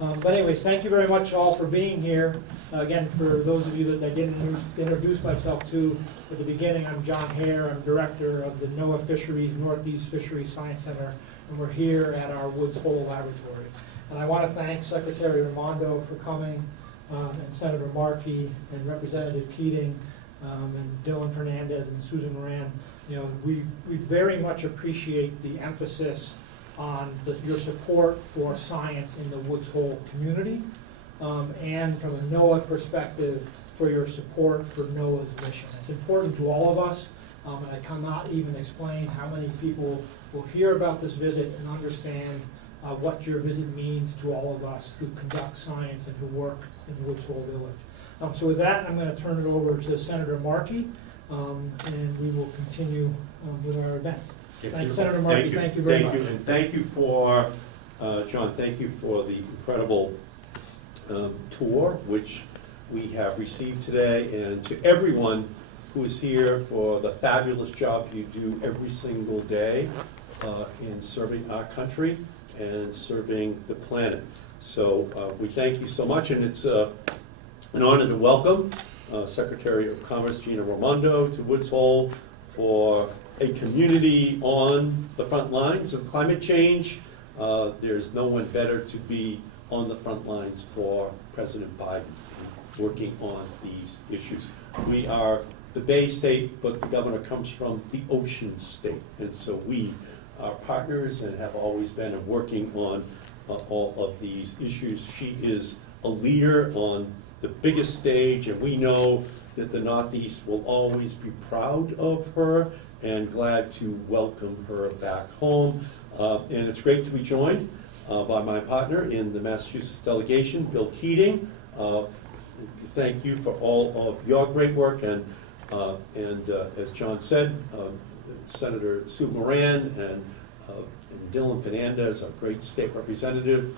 But anyways, thank you very much all for being here. Again, for those of you that I didn't introduce myself to at the beginning, I'm John Hare. I'm director of the NOAA Fisheries Northeast Fisheries Science Center, and we're here at our Woods Hole Laboratory. And I want to thank Secretary Raimondo for coming, and Senator Markey, and Representative Keating, and Dylan Fernandez, and Susan Moran. You know, we very much appreciate the emphasis on your support for science in the Woods Hole community, and from a NOAA perspective, for your support for NOAA's mission. It's important to all of us, and I cannot even explain how many people will hear about this visit and understand what your visit means to all of us who conduct science and who work in Woods Hole Village. So with that, I'm going to turn it over to Senator Markey, and we will continue with our event. Thanks, Senator Markey. Thank you very much. Thank you, and thank you for, John, thank you for the incredible tour which we have received today, and to everyone who is here for the fabulous job you do every single day in serving our country and serving the planet. So we thank you so much, and it's an honor to welcome Secretary of Commerce Gina Raimondo to Woods Hole for a community on the front lines of climate change. There's no one better to be on the front lines for President Biden working on these issues. We are the Bay State, but the governor comes from the Ocean State. And so we are partners and have always been working on all of these issues. She is a leader on the biggest stage, and we know that the Northeast will always be proud of her and glad to welcome her back home. And it's great to be joined by my partner in the Massachusetts delegation, Bill Keating. Thank you for all of your great work, and as John said, Senator Sue Moran and Dylan Fernandez, a great state representative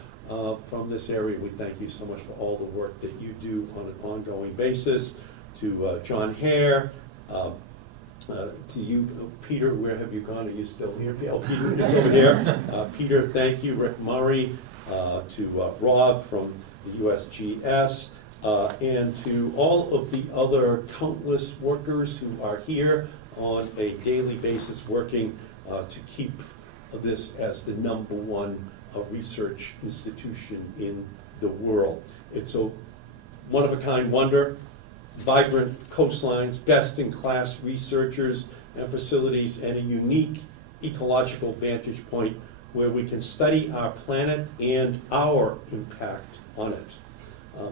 from this area. We thank you so much for all the work that you do on an ongoing basis. To John Hare, to you, Peter, where have you gone? Are you still here? Oh, Peter is over there. Peter, thank you. Rick Murray, to Rob from the USGS, and to all of the other countless workers who are here on a daily basis working to keep this as the #1 research institution in the world. It's a one-of-a-kind wonder. Vibrant coastlines, best-in-class researchers and facilities, and a unique ecological vantage point where we can study our planet and our impact on it.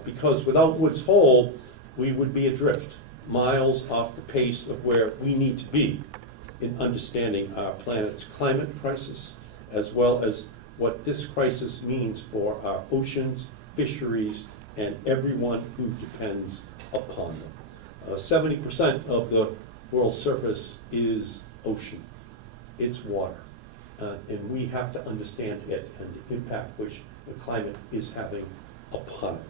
Because without Woods Hole, we would be adrift, miles off the pace of where we need to be in understanding our planet's climate crisis, as well as what this crisis means for our oceans, fisheries, and everyone who depends upon them. 70% of the world's surface is ocean. It's water. And we have to understand it and the impact which the climate is having upon it.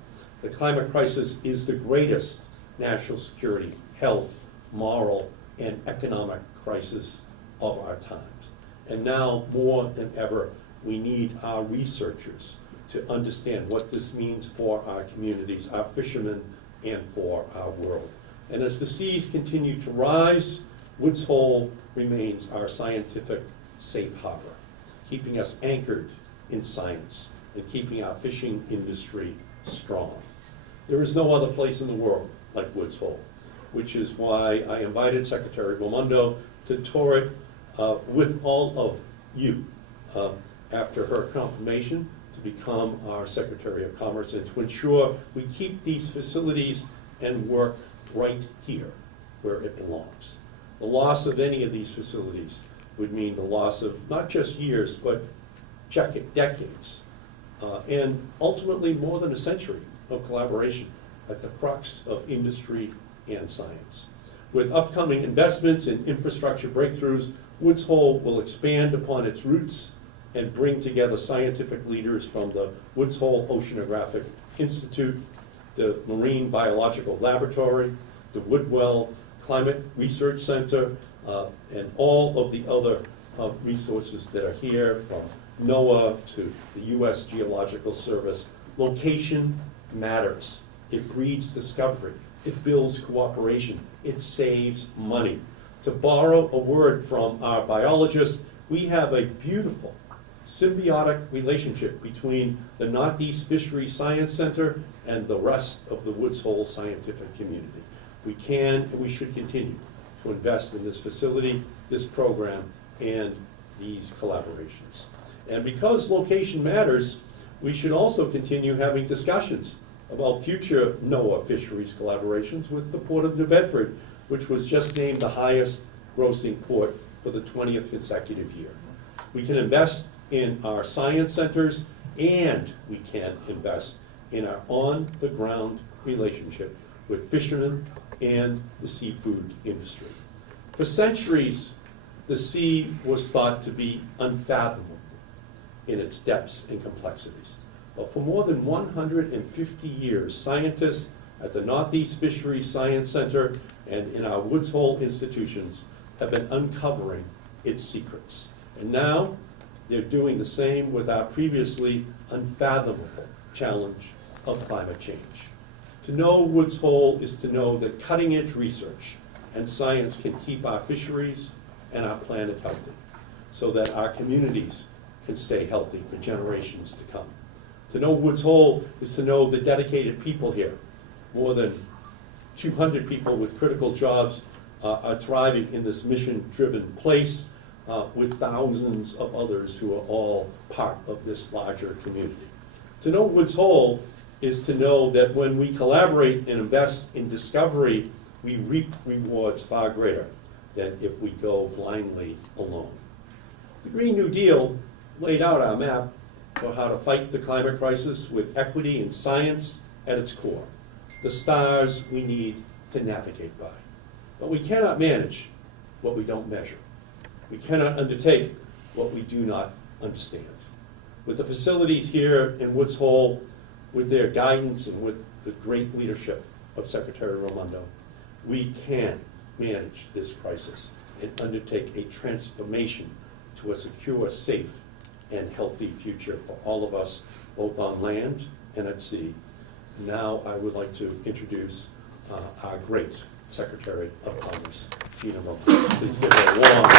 The climate crisis is the greatest national security, health, moral, and economic crisis of our times. And now, more than ever, we need our researchers to understand what this means for our communities, our fishermen, and for our world. And as the seas continue to rise, Woods Hole remains our scientific safe harbor, keeping us anchored in science and keeping our fishing industry strong. There is no other place in the world like Woods Hole, which is why I invited Secretary Raimondo to tour it with all of you after her confirmation to become our Secretary of Commerce, and to ensure we keep these facilities and work right here where it belongs. The loss of any of these facilities would mean the loss of not just years, but decades, and ultimately more than a century of collaboration at the crux of industry and science. With upcoming investments in infrastructure breakthroughs, Woods Hole will expand upon its roots and bring together scientific leaders from the Woods Hole Oceanographic Institute, the Marine Biological Laboratory, the Woodwell Climate Research Center, and all of the other resources that are here, from NOAA to the U.S. Geological Service, location matters. It breeds discovery. It builds cooperation. It saves money. To borrow a word from our biologists, we have a beautiful symbiotic relationship between the Northeast Fisheries Science Center and the rest of the Woods Hole scientific community. We can and we should continue to invest in this facility, this program, and these collaborations. And because location matters, we should also continue having discussions about future NOAA fisheries collaborations with the Port of New Bedford, which was just named the highest grossing port for the 20th consecutive year. We can invest in our science centers, and we can invest in our on-the-ground relationship with fishermen and the seafood industry. For centuries, the sea was thought to be unfathomable in its depths and complexities. But for more than 150 years, scientists at the Northeast Fisheries Science Center and in our Woods Hole institutions have been uncovering its secrets. And now they're doing the same with our previously unfathomable challenge of climate change. To know Woods Hole is to know that cutting-edge research and science can keep our fisheries and our planet healthy, so that our communities can stay healthy for generations to come. To know Woods Hole is to know the dedicated people here. More than 200 people with critical jobs are thriving in this mission-driven place, with thousands of others who are all part of this larger community. To know Woods Hole is to know that when we collaborate and invest in discovery, we reap rewards far greater than if we go blindly alone. The Green New Deal laid out our map for how to fight the climate crisis with equity and science at its core, the stars we need to navigate by. But we cannot manage what we don't measure. We cannot undertake what we do not understand. With the facilities here in Woods Hole, with their guidance and with the great leadership of Secretary Raimondo, we can manage this crisis and undertake a transformation to a secure, safe, and healthy future for all of us, both on land and at sea. Now I would like to introduce our great Secretary of Commerce, Gina. Please give her a warm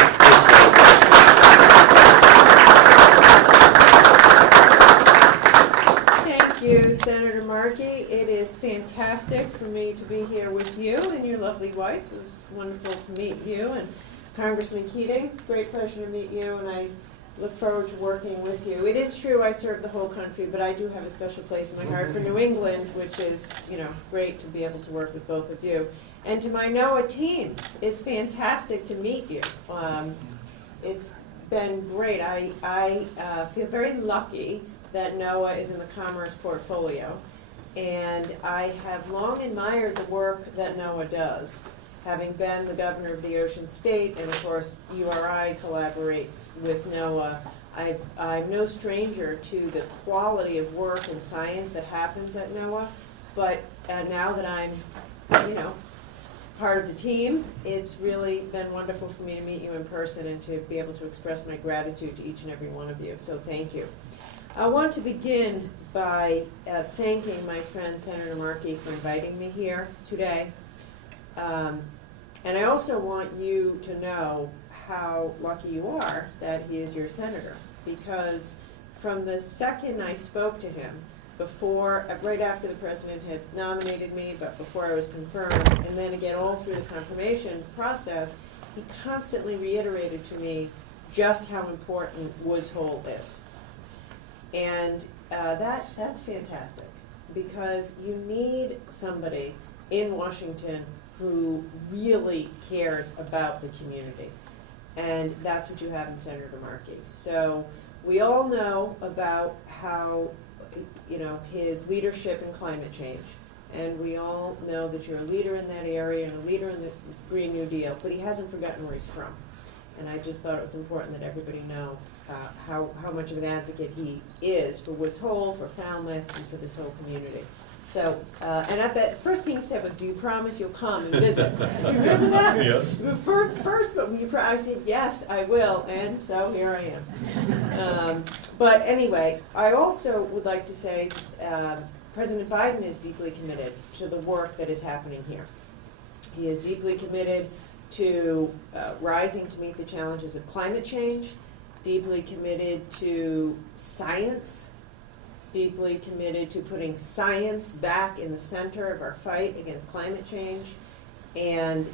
Thank you, Senator Markey. It is fantastic for me to be here with you and your lovely wife. It was wonderful to meet you. And Congressman Keating, great pleasure to meet you, and I look forward to working with you. It is true I serve the whole country, but I do have a special place in my heart for New England, which is, great to be able to work with both of you. And to my NOAA team, it's fantastic to meet you. It's been great. I feel very lucky that NOAA is in the Commerce portfolio, and I have long admired the work that NOAA does. Having been the governor of the Ocean State, and of course URI collaborates with NOAA, I'm no stranger to the quality of work and science that happens at NOAA, but now that I'm, part of the team, it's really been wonderful for me to meet you in person and to be able to express my gratitude to each and every one of you, so thank you. I want to begin by thanking my friend Senator Markey for inviting me here today. And I also want you to know how lucky you are that he is your senator, because from the second I spoke to him, right after the president had nominated me, but before I was confirmed, and then again all through the confirmation process, he constantly reiterated to me just how important Woods Hole is. And that's fantastic, because you need somebody in Washington who really cares about the community. And that's what you have in Senator Markey. So we all know about how, his leadership in climate change. And we all know that you're a leader in that area and a leader in the Green New Deal, but he hasn't forgotten where he's from. And I just thought it was important that everybody know how much of an advocate he is for Woods Hole, for Falmouth, and for this whole community. So, and at that, first thing he said was, do you promise you'll come and visit? You remember that? Yes. First, but I said, yes, I will, and so here I am. But anyway, I also would like to say President Biden is deeply committed to the work that is happening here. He is deeply committed to rising to meet the challenges of climate change, deeply committed to science, deeply committed to putting science back in the center of our fight against climate change, and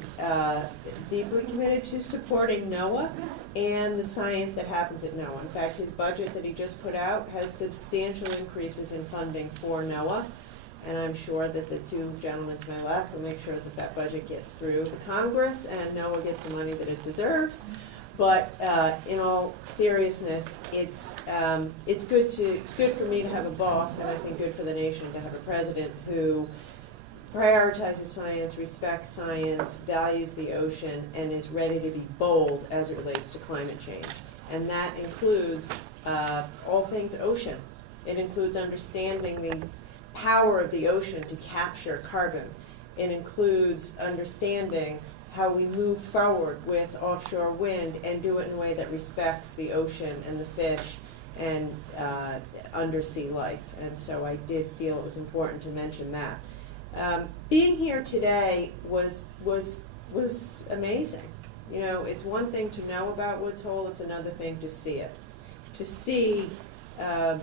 deeply committed to supporting NOAA and the science that happens at NOAA. In fact, his budget that he just put out has substantial increases in funding for NOAA, and I'm sure that the two gentlemen to my left will make sure that that budget gets through the Congress and NOAA gets the money that it deserves. But in all seriousness, it's good for me to have a boss, and I think good for the nation to have a president who prioritizes science, respects science, values the ocean, and is ready to be bold as it relates to climate change. And that includes all things ocean. It includes understanding the power of the ocean to capture carbon. It includes understanding how we move forward with offshore wind and do it in a way that respects the ocean and the fish and undersea life. And so I did feel it was important to mention that. Being here today was amazing. You know, it's one thing to know about Woods Hole, it's another thing to see it. To see the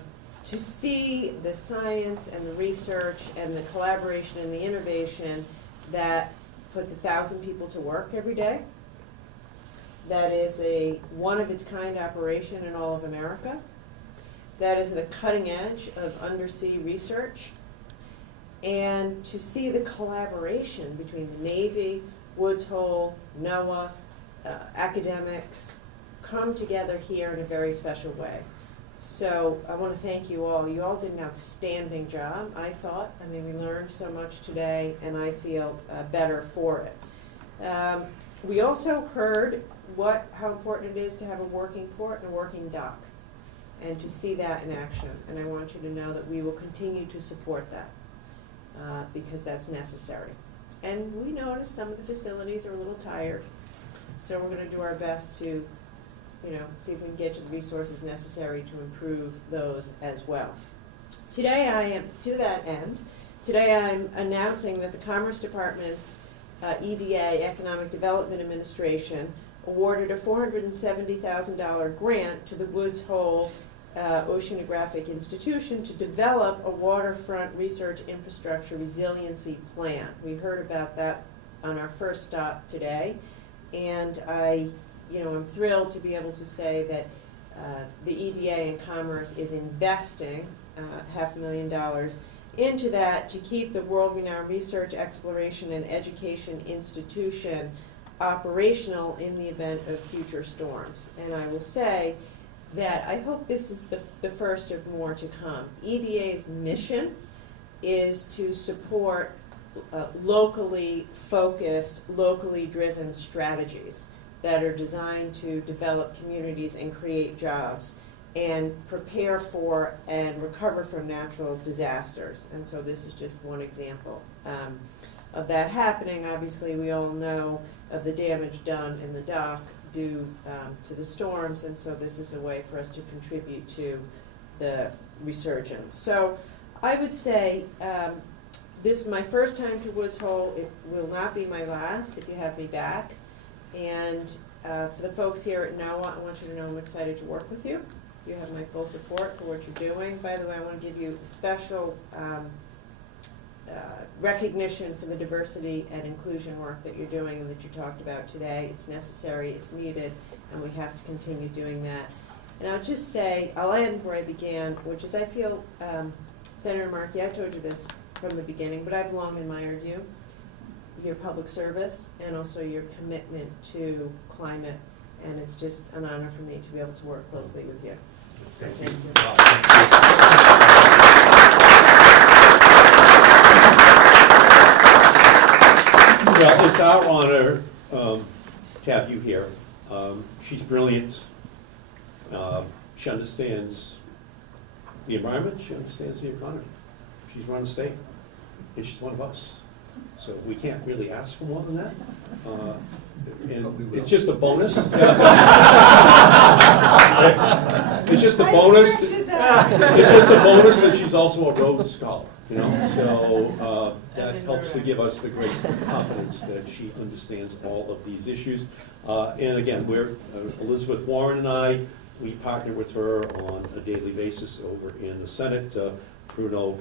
science and the research and the collaboration and the innovation that puts 1,000 people to work every day. That is a one-of-its-kind operation in all of America. That is the cutting edge of undersea research. And to see the collaboration between the Navy, Woods Hole, NOAA, academics come together here in a very special way. So I want to thank you all. You all did an outstanding job, I thought. I mean, we learned so much today, and I feel better for it. We also heard how important it is to have a working port and a working dock, and to see that in action. And I want you to know that we will continue to support that, because that's necessary. And we noticed some of the facilities are a little tired, so we're going to do our best to see if we can get you the resources necessary to improve those as well. Today I'm announcing that the Commerce Department's EDA, Economic Development Administration, awarded a $470,000 grant to the Woods Hole Oceanographic Institution to develop a waterfront research infrastructure resiliency plan. We heard about that on our first stop today, and I'm thrilled to be able to say that the EDA and Commerce is investing $500,000 into that to keep the world-renowned research, exploration, and education institution operational in the event of future storms. And I will say that I hope this is the first of more to come. EDA's mission is to support locally focused, locally driven strategies that are designed to develop communities and create jobs and prepare for and recover from natural disasters. And so this is just one example of that happening. Obviously, we all know of the damage done in the dock due to the storms, and so this is a way for us to contribute to the resurgence. So I would say this is my first time to Woods Hole. It will not be my last if you have me back. And for the folks here at NOAA, I want you to know I'm excited to work with you. You have my full support for what you're doing. By the way, I want to give you special recognition for the diversity and inclusion work that you're doing and that you talked about today. It's necessary, it's needed, and we have to continue doing that. And I'll just say, I'll end where I began, which is I feel, Senator Markey, I told you this from the beginning, but I've long admired you, your public service, and also your commitment to climate, and it's just an honor for me to be able to work closely with you. Thank you. Well, it's our honor to have you here. She's brilliant. She understands the environment. She understands the economy. She's run a state. and she's one of us. So we can't really ask for more than that. And it's just a bonus. It's just a bonus. It's just a bonus that she's also a Rhodes Scholar, you know. So that helps to give us the great confidence that she understands all of these issues. And again, we're Elizabeth Warren and I. We partner with her on a daily basis over in the Senate. Bruno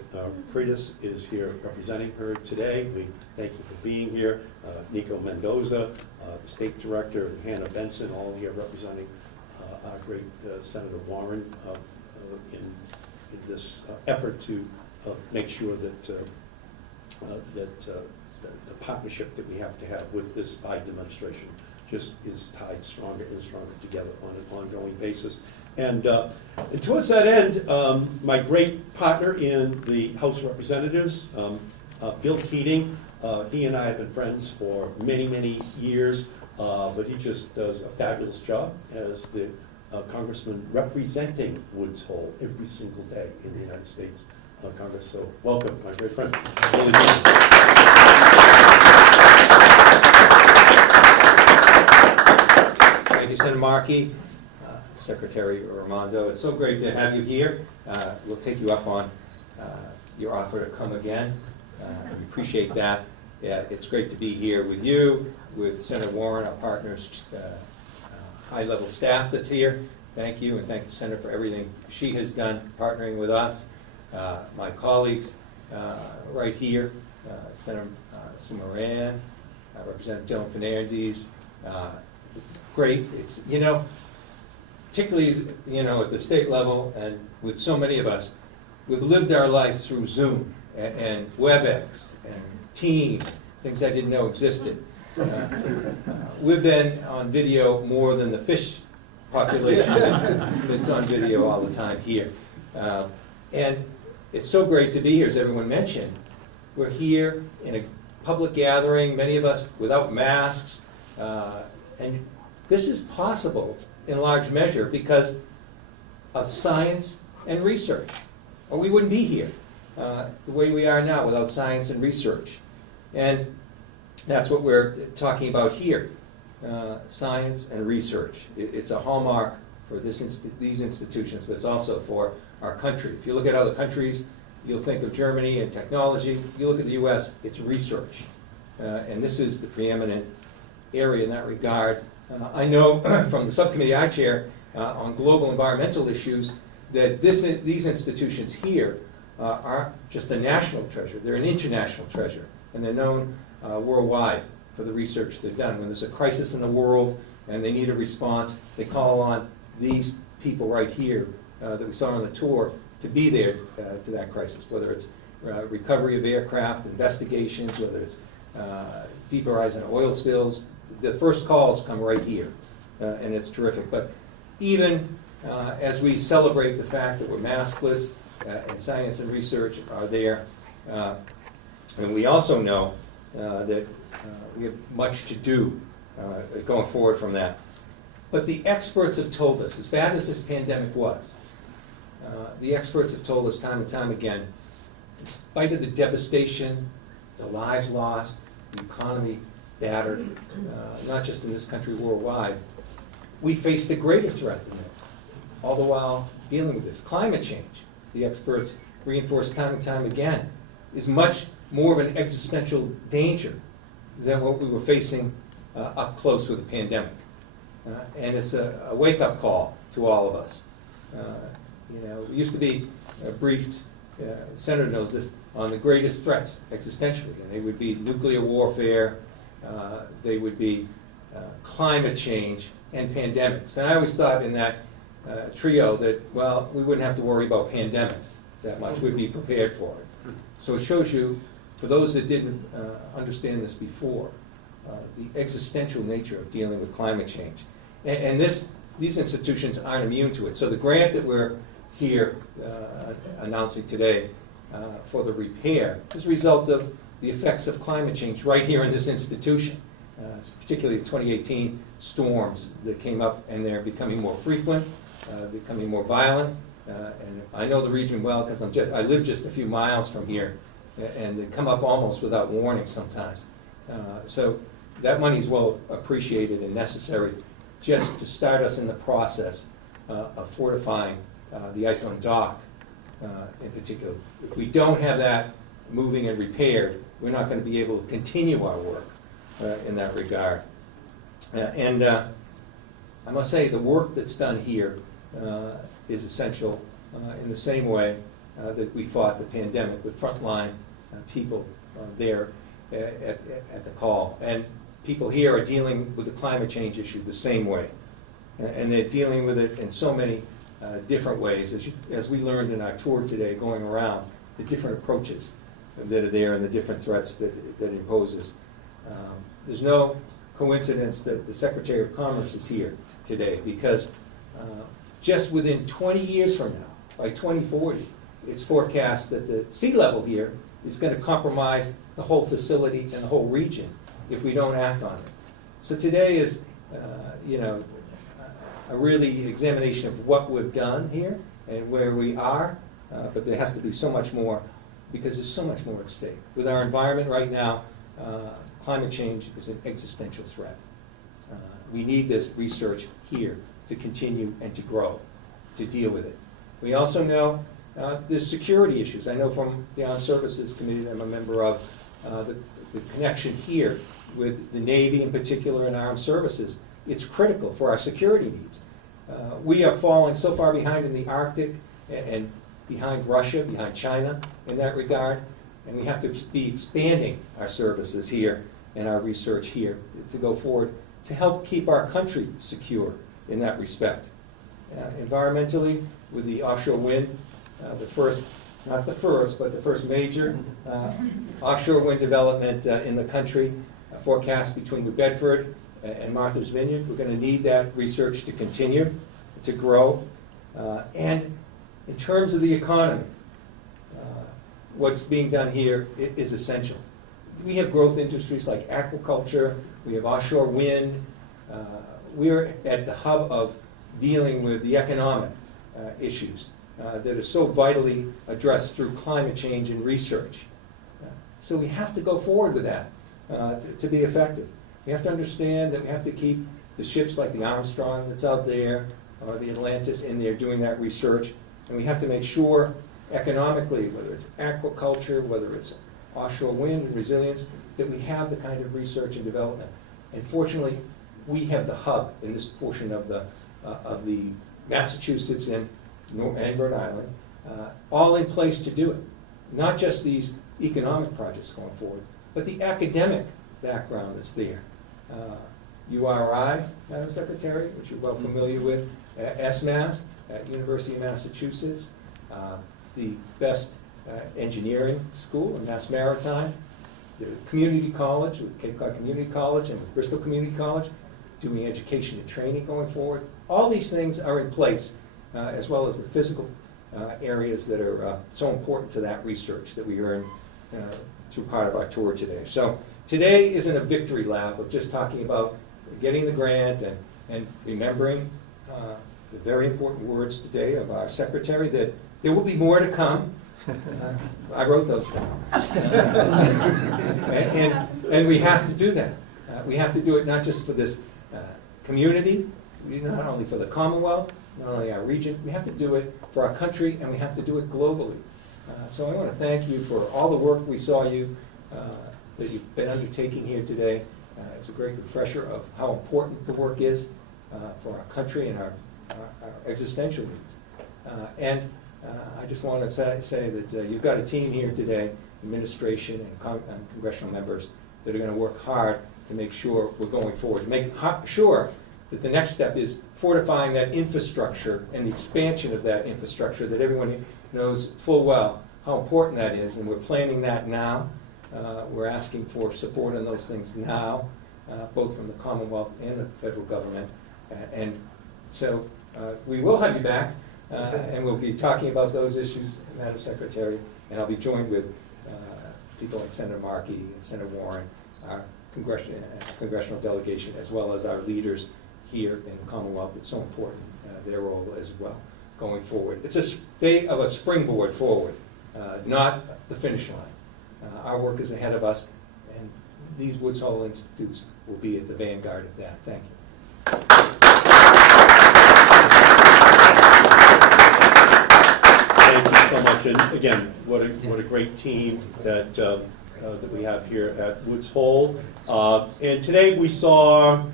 Cretus is here representing her today. We thank you for being here. Nico Mendoza, the State Director, and Hannah Benson, all here representing our great Senator Warren in this effort to make sure that the partnership that we have to have with this Biden administration just is tied stronger and stronger together on an ongoing basis. And towards that end, my great partner in the House of Representatives, Bill Keating, he and I have been friends for many, many years, but he just does a fabulous job as the congressman representing Woods Hole every single day in the United States Congress. So welcome, my great friend. Really Thank you, Senator Markey, Secretary Raimondo. It's so great to have you here. We'll take you up on your offer to come again. We appreciate that. Yeah, it's great to be here with you, with Senator Warren, our partners, high-level staff that's here. Thank you, and thank the Senator for everything she has done partnering with us. My colleagues right here, Senator Sumaran, Representative Dylan Fernandez. It's great. It's, you know, particularly, you know, at the state level and with so many of us, we've lived our lives through Zoom and WebEx and Team, things I didn't know existed. We've been on video more than the fish population that's on video all the time here. And it's so great to be here, as everyone mentioned. We're here in a public gathering, many of us without masks, and this is possible in large measure because of science and research, or we wouldn't be here the way we are now without science and research. And that's what we're talking about here, science and research. It's a hallmark for these institutions, but it's also for our country. If you look at other countries, you'll think of Germany and technology. You look at the US, it's research. And this is the preeminent area in that regard. I know from the subcommittee I chair on global environmental issues that these institutions here aren't just a national treasure, they're an international treasure. And they're known worldwide for the research they've done. When there's a crisis in the world and they need a response, they call on these people right here that we saw on the tour to be there to that crisis, whether it's recovery of aircraft, investigations, whether it's deeper rise in oil spills. The first calls come right here, and it's terrific. But even as we celebrate the fact that we're maskless and science and research are there, and we also know that we have much to do going forward from that. But the experts have told us, as bad as this pandemic was, the experts have told us time and time again, in spite of the devastation, the lives lost, the economy battered, not just in this country, worldwide, we faced a greater threat than this, all the while dealing with this. Climate change, the experts reinforce time and time again, is much more of an existential danger than what we were facing up close with the pandemic. And it's a wake-up call to all of us. You know, we used to be briefed, the Senator knows this, on the greatest threats existentially, and they would be nuclear warfare, they would be climate change, and pandemics. And I always thought in that trio that, well, we wouldn't have to worry about pandemics that much, we'd be prepared for it. So it shows you, for those that didn't understand this before, the existential nature of dealing with climate change. And these institutions aren't immune to it. So the grant that we're here announcing today for the repair is a result of the effects of climate change right here in this institution. Particularly the 2018 storms that came up, and they're becoming more frequent, becoming more violent. And I know the region well because I live just a few miles from here. and they come up almost without warning sometimes. So that money is well appreciated and necessary just to start us in the process of fortifying the Iceland dock in particular. If we don't have that moving and repaired, we're not going to be able to continue our work in that regard. And I must say, the work that's done here is essential in the same way that we fought the pandemic with frontline people there at the call. And people here are dealing with the climate change issue the same way. And they're dealing with it in so many different ways. As we learned in our tour today, going around, the different approaches that are there and the different threats that it imposes. There's no coincidence that the Secretary of Commerce is here today, because just within 20 years from now, by 2040, it's forecast that the sea level here is going to compromise the whole facility and the whole region if we don't act on it. So today is, a really examination of what we've done here and where we are, but there has to be so much more, because there's so much more at stake. With our environment right now, climate change is an existential threat. We need this research here to continue and to grow, to deal with it. We also know there's security issues. I know from the Armed Services Committee that I'm a member of, the connection here with the Navy in particular and armed services, it's critical for our security needs. We are falling so far behind in the Arctic and behind Russia, behind China in that regard, and we have to be expanding our services here and our research here to go forward to help keep our country secure in that respect. Environmentally, with the offshore wind, the first major offshore wind development in the country, forecast between New Bedford and Martha's Vineyard. We're going to need that research to continue, to grow. And in terms of the economy, what's being done here is essential. We have growth industries like aquaculture, we have offshore wind. We're at the hub of dealing with the economic issues that are so vitally addressed through climate change and research. So we have to go forward with that to be effective. We have to understand that we have to keep the ships like the Armstrong that's out there, or the Atlantis in there doing that research, and we have to make sure economically, whether it's aquaculture, whether it's offshore wind and resilience, that we have the kind of research and development. And fortunately, we have the hub in this portion of the Massachusetts and Rhode Island, all in place to do it. Not just these economic projects going forward, but the academic background that's there. URI, Madam Secretary, which you're well familiar with, SMAS at University of Massachusetts, the best engineering school in Mass Maritime, the community college, with Cape Cod Community College and with Bristol Community College, doing education and training going forward. All these things are in place, as well as the physical areas that are so important to that research that we earn through part of our tour today. So today isn't a victory lap of just talking about getting the grant and remembering the very important words today of our secretary, that there will be more to come. I wrote those down. And we have to do that. We have to do it not just for this community, not only for the Commonwealth, not only our region, we have to do it for our country, and we have to do it globally. So I want to thank you for all the work we saw you, that you've been undertaking here today. It's a great refresher of how important the work is for our country and our existential needs. And I just want to say that you've got a team here today, administration and congressional members, that are going to work hard to make sure we're going forward, to make sure that the next step is fortifying that infrastructure and the expansion of that infrastructure that everyone knows full well how important that is, and we're planning that now. We're asking for support on those things now, both from the Commonwealth and the federal government. And so we will have you back, and we'll be talking about those issues, Madam Secretary, and I'll be joined with people like Senator Markey and Senator Warren, our congressional delegation, as well as our leaders here in the Commonwealth. It's so important, their role as well, going forward. It's a state of a springboard forward, not the finish line. Our work is ahead of us, and these Woods Hole Institutes will be at the vanguard of that. Thank you. Thank you so much, and again, what a great team that that we have here at Woods Hole. And today we saw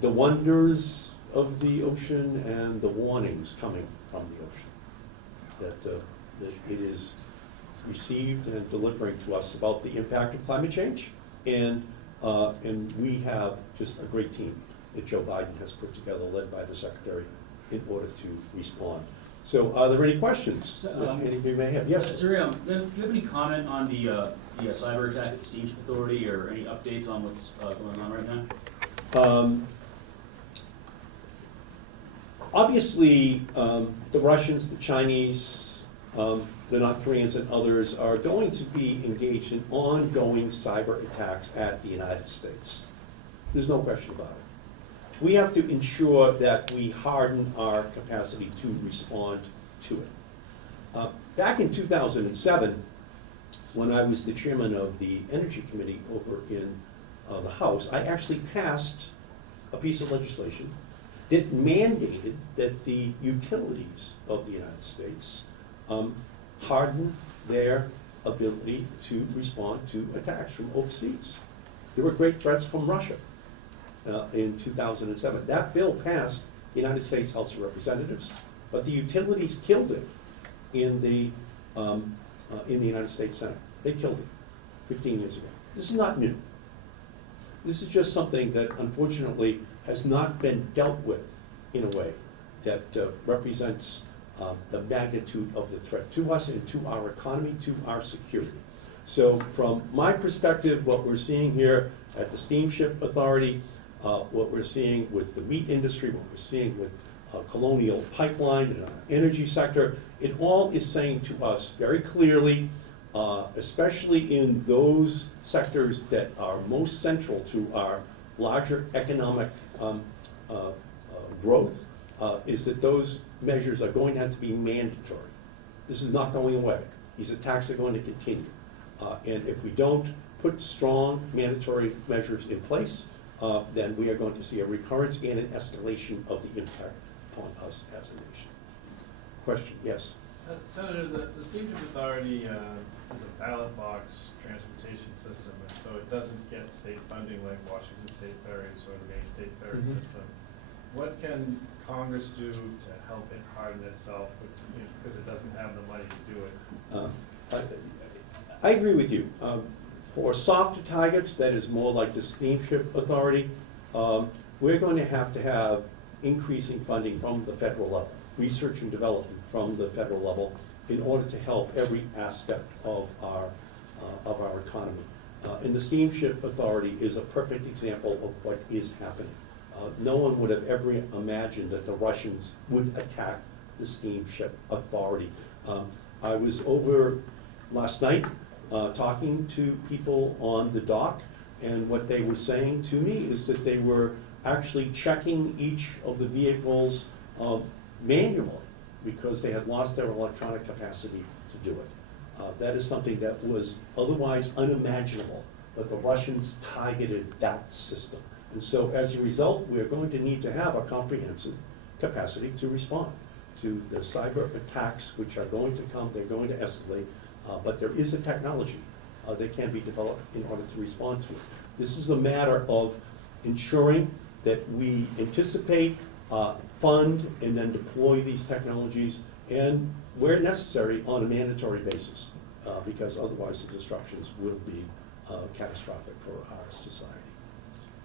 the wonders of the ocean and the warnings coming from the ocean. That it is received and delivering to us about the impact of climate change, and we have just a great team that Joe Biden has put together, led by the Secretary, in order to respond. So, are there any questions anybody may have? Yes. Sir, do you have any comment on the cyber attack at the Steamship Authority, or any updates on what's going on right now? Obviously, the Russians, the Chinese, the North Koreans, and others are going to be engaged in ongoing cyber attacks at the United States. There's no question about it. We have to ensure that we harden our capacity to respond to it. Back in 2007, when I was the chairman of the Energy Committee over in the House, I actually passed a piece of legislation that mandated that the utilities of the United States harden their ability to respond to attacks from overseas. There were great threats from Russia in 2007. That bill passed the United States House of Representatives, but the utilities killed it in the United States Senate. They killed it 15 years ago. This is not new. This is just something that unfortunately has not been dealt with in a way that represents the magnitude of the threat to us and to our economy, to our security. So from my perspective, what we're seeing here at the Steamship Authority, what we're seeing with the meat industry, what we're seeing with Colonial Pipeline and our energy sector, it all is saying to us very clearly, especially in those sectors that are most central to our larger economic growth, is that those measures are going to have to be mandatory. This is not going away. These attacks are going to continue. And if we don't put strong mandatory measures in place, then we are going to see a recurrence and an escalation of the impact upon us as a nation. Question? Yes? Senator, the Steamship Authority is a ballot box transportation system, and so it doesn't get state funding like Washington State Ferries or the Maine State Ferry system. What can Congress do to help it harden itself, because it doesn't have the money to do it? I agree with you. For softer targets, that is more like the Steamship Authority, we're going to have increasing funding from the federal level, research and development from the federal level, in order to help every aspect of our economy. And the Steamship Authority is a perfect example of what is happening. No one would have ever imagined that the Russians would attack the Steamship Authority. I was over last night talking to people on the dock, and what they were saying to me is that they were actually checking each of the vehicles manually because they had lost their electronic capacity to do it. That is something that was otherwise unimaginable, but the Russians targeted that system. And so as a result, we're going to need to have a comprehensive capacity to respond to the cyber attacks, which are going to come, they're going to escalate, but there is a technology that can be developed in order to respond to it. This is a matter of ensuring that we anticipate, fund, and then deploy these technologies, and where necessary, on a mandatory basis, because otherwise the disruptions will be catastrophic for our society.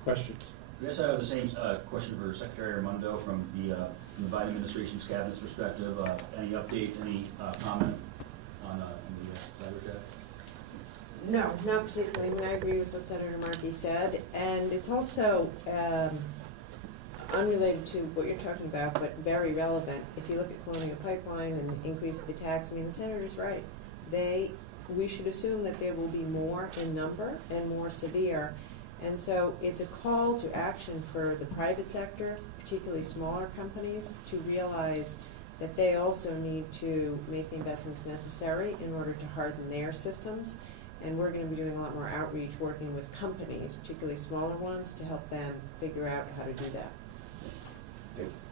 Questions? Yes, I have the same question for Secretary Raimondo from the Biden administration's cabinet's perspective. Any updates, any comment on the cyber attack? No, not particularly. I mean, I agree with what Senator Markey said, and it's also unrelated to what you're talking about, but very relevant. If you look at Colonial Pipeline and the increase of the attacks, I mean, the senator's right. We should assume that there will be more in number and more severe. And so it's a call to action for the private sector, particularly smaller companies, to realize that they also need to make the investments necessary in order to harden their systems. And we're gonna be doing a lot more outreach, working with companies, particularly smaller ones, to help them figure out how to do that. Thank you.